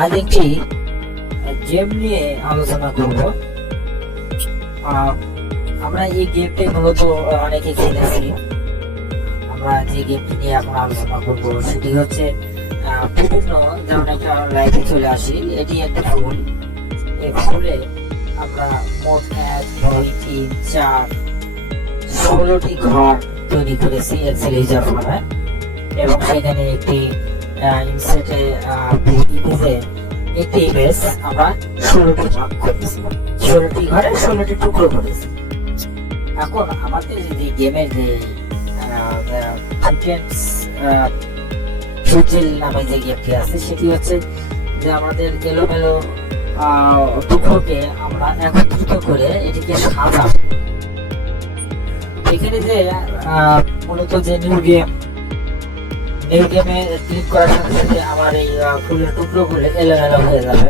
আজ একটি গেম নিয়ে আলোচনা করব। আমরা এই গেমটি মূলত অনেকে খেলেছি। আমরা যে গেমটি নিয়ে এখন আলোচনা করব সেটি হচ্ছে বিভিন্ন যেমন একটা লাইফে চলে আসি, এটি একটা ফুল। এই ফুলে আমরা মোট 1, 2, 3, 4, 16টি ঘর তৈরি করেছি এক্সেল ইউজারফর্মে, এবং সেখানে একটি ইনসেটে একটি ইমেজ আমরা 16টি ভাগ করেছি, 16টি ঘরে 16টি টুকরো করেছি। এখন আমাদের যে গেমের যে নামে যে গেমটি আছে সেটি হচ্ছে যে আমাদের এলোমেলো টুকরোকে আমরা একত্রিত করে এটিকে সাজাবো। এখানে যে মূলত যে নিউ গেমে ক্লিক করার সাথে সাথে আমার এই ফুলের টুকরোগুলো এলোমেলো হয়ে যাবে।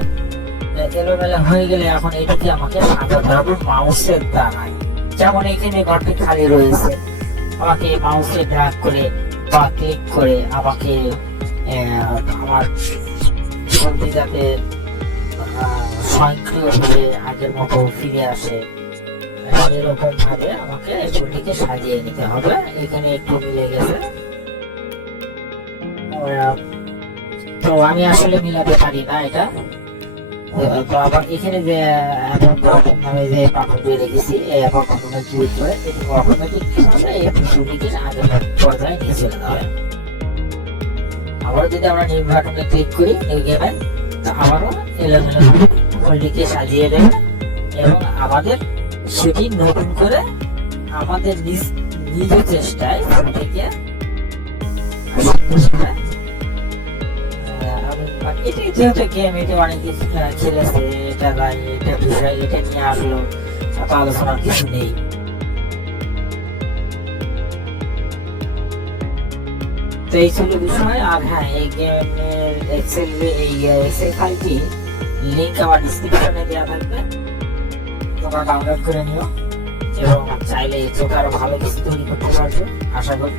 এলোমেলো হয়ে গেলে এখন এটিকে আমাকে সাজাতে হবে মাউসের দ্বারাই। যেমন এখানে ঘরটি খালি রয়েছে, আমাকে মাউসে ড্র্যাগ করে বা ক্লিক করে আমাকে আমার ছবি যাতে স্বয়ংক্রিয়ভাবে আগের মতো ফিরে আসে, এরকম ভাবে আমাকে ছবিটিকে সাজিয়ে নিতে হবে। এখানে একটু মিলে গেছে, তো আমি আসলে মিলাতে পারি না এটা। তো আবার এখানে যে নামে যে পাঠক রেখেছি এই পাঠকে ক্লিক করে এটি অটোমেটিক এই ছবিটিকে আগের পর্যায়ে নিয়ে চলে যাবে। আবার যদি আমরা নিউ বাটনে ক্লিক করি নিউ গেমে, আবারও এলোমেলো ফোল্ডটিকে সাজিয়ে দেবে এবং আমাদের সেটি নতুন করে আমাদের নিজ চেষ্টায় ফোনটিকে এটি যেহেতু গেম, এটি অনেক কিছু খেলেছে, এটা নাই এটা বিষয়, এটা নিয়ে আসলো এত আলোচনার কিছু নেই। তো এই ছিল বিষয়। আর হ্যাঁ, এই গেমের এক্সেল ফাইলটি লিঙ্ক আমার ডিসক্রিপশনে দেওয়া থাকবে, তোমরা ডাউনলোড করে নিও এবং চাইলে চোখে আরো ভালো কিছু তৈরি করতে পারবে আশা করি।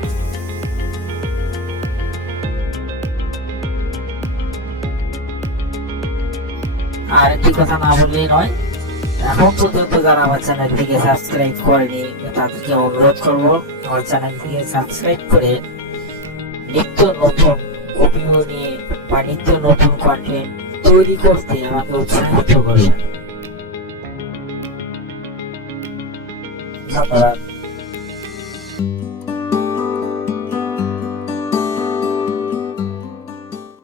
আর একটি কথা না বললেই নয়, এখন পর্যন্ত যারা আমার চ্যানেলটিকে সাবস্ক্রাইব করেনি তাদেরকে অনুরোধ করবো আমার চ্যানেলটিকে সাবস্ক্রাইব করে নিত্য নতুন ভিডিও নিয়ে বা নিত্য নতুন কন্টেন্ট তৈরি করতে আমাকে উৎসাহিত করবেন। ধন্যবাদ।